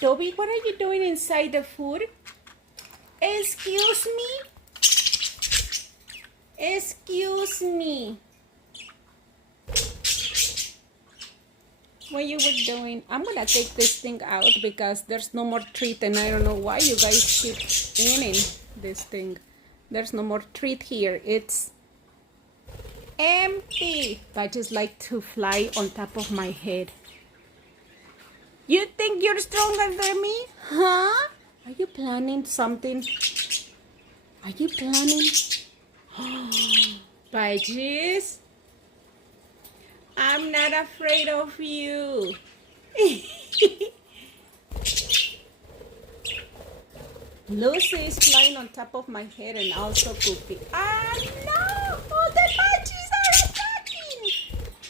Toby, what are you doing inside the food? Excuse me? Excuse me. What you were doing? I'm gonna take this thing out because there's no more treat and I don't know why you guys keep eating this thing. There's no more treat here. It's empty. I just like to fly on top of my head. You think you're stronger than me? Huh? Are you planning something? Are you planning? Budgies, I'm not afraid of you. Lucy is flying on top of my head and also Cookie. Ah, no!